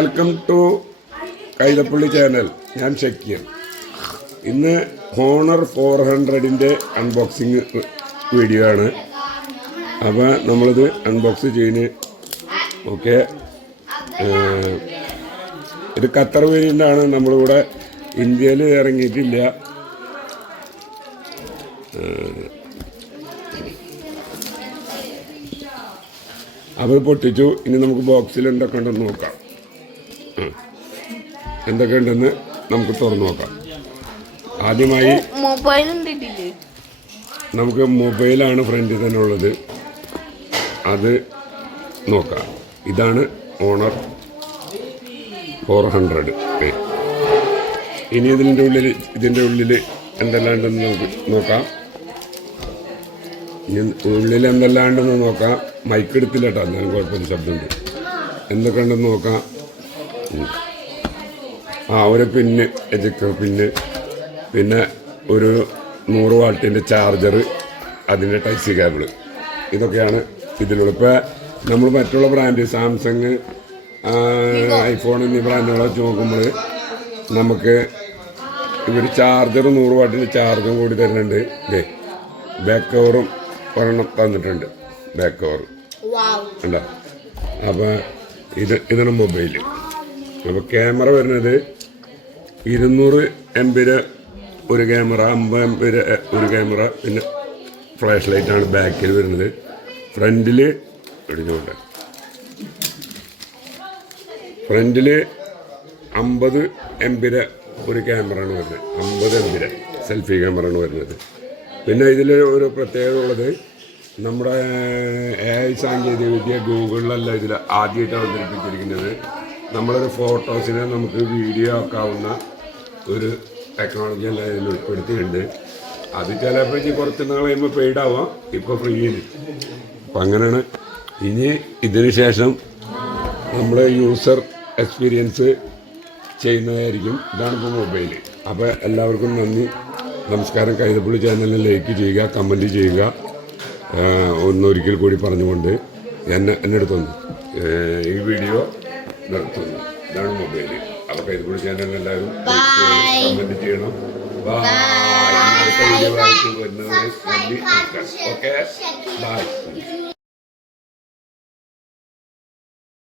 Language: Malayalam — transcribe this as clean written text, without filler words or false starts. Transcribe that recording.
Welcome to Kaithappally channel. ഞാൻ ഷക്കീർ. ഇന്ന് ഹോണർ 400ൻ്റെ അൺബോക്സിങ് വീഡിയോ ആണ്. അപ്പോൾ നമ്മളിത് അൺബോക്സ് ചെയ്യുന്നത് ഓക്കെ. ഇത് ഖത്തർ വേരിയൻ്റാണ്. നമ്മളിവിടെ ഇന്ത്യയിൽ ഇറങ്ങിയിട്ടില്ല. അത് പൊട്ടിച്ചു. ഇനി നമുക്ക് ബോക്സിൽ എന്തൊക്കെ ഉണ്ടെന്ന് നോക്കാം. എന്തൊക്കെ ഉണ്ടെന്ന് നമുക്ക് തുറന്നു നോക്കാം. ആദ്യമായി നമുക്ക് മൊബൈലാണ് ഫ്രണ്ടിൽ തന്നെ ഉള്ളത്, അത് നോക്കാം. ഇതാണ് ഓണർ 400. ഇനി ഇതിൻ്റെ ഉള്ളിൽ എന്തെല്ലാം ഉണ്ടെന്ന് നമുക്ക് നോക്കാം. ഇനി ഉള്ളിൽ എന്തെല്ലാം ഉണ്ടെന്ന് നോക്കാം. മൈക്ക് എടുത്തില്ല കേട്ടോ, എന്നാലും കുഴപ്പമില്ല, ശബ്ദമുണ്ട്. എന്തൊക്കെ ഉണ്ടെന്ന് നോക്കാം. ഒരു പിന്ന്, എജക്ടർ പിന്ന്, പിന്നെ ഒരു 100 വാട്ടിൻ്റെ ചാർജർ, അതിൻ്റെ ടൈപ്പ് സി കേബിള്, ഇതൊക്കെയാണ് ഇതിലുള്ള. ഇപ്പോൾ നമ്മൾ മറ്റുള്ള ബ്രാൻഡ് സാംസങ്, ഐഫോൺ എന്നീ ബ്രാൻഡുകളെ വെച്ച് നോക്കുമ്പോൾ നമുക്ക് ഇവർ ചാർജർ 100 വാട്ടിൻ്റെ ചാർജറും കൂടി തരുന്നുണ്ട്. ഇതേ ബാക്ക് കവറും ഒരെണ്ണം തന്നിട്ടുണ്ട്, ബാക്ക് കവർ ഉണ്ടോ. അപ്പോൾ ഇതാണ് മൊബൈൽ. അപ്പോൾ ക്യാമറ വരുന്നത് 200 MB ഒരു ക്യാമറ, 50 MB ഒരു ക്യാമറ, പിന്നെ ഫ്ലാഷ് ലൈറ്റാണ് ബാക്കിൽ വരുന്നത്. ഫ്രണ്ടിൽ എടുത്തുകൊണ്ട് ഫ്രണ്ടിൽ 50 MB ഒരു ക്യാമറയാണ് വരുന്നത്. 50 MB സെൽഫി ക്യാമറയാണ് വരുന്നത്. പിന്നെ ഇതിൽ ഒരു പ്രത്യേകത ഉള്ളത്, നമ്മുടെ AI സാങ്കേതികവിദ്യ ഗൂഗിളിലല്ല ഇതിൽ ആദ്യമായിട്ട് അവതരിപ്പിച്ചിരിക്കുന്നത്. നമ്മളൊരു ഫോട്ടോസിനെ നമുക്ക് വീഡിയോ ആക്കാവുന്ന ഒരു ടെക്നോളജി എല്ലാം ഇതിൽ ഉൾപ്പെടുത്തിയിട്ടുണ്ട്. അത് ചിലപ്പോൾ ഇനി കുറച്ച് നാൾ കഴിയുമ്പോൾ പെയ്ഡ് ആവാം, ഇപ്പോൾ ഫ്രീ ആണ്. അപ്പം അങ്ങനെയാണ്. ഇനി ഇതിന് ശേഷം നമ്മൾ യൂസർ എക്സ്പീരിയൻസ് ചെയ്യുന്നതായിരിക്കും. ഇതാണിപ്പോൾ മൊബൈൽ. അപ്പോൾ എല്ലാവർക്കും നന്ദി, നമസ്കാരം. കൈതപ്പള്ളി ചാനലിനെ ലൈക്ക് ചെയ്യുക, കമൻറ്റ് ചെയ്യുക. ഒന്നൊരിക്കൽ കൂടി പറഞ്ഞുകൊണ്ട് എൻ്റെ അടുത്തൊന്ന് ഈ വീഡിയോ നിർത്തുന്നു. ഇതാണ് മൊബൈൽ. അപ്പോൾ കൈതപ്പള്ളി ചാനലിൽ എല്ലാവരും കമൻറ്റ് ചെയ്യണം. അടുത്ത വീഡിയോ ആയിട്ട് വരുന്നത് നന്ദി. Okay, by.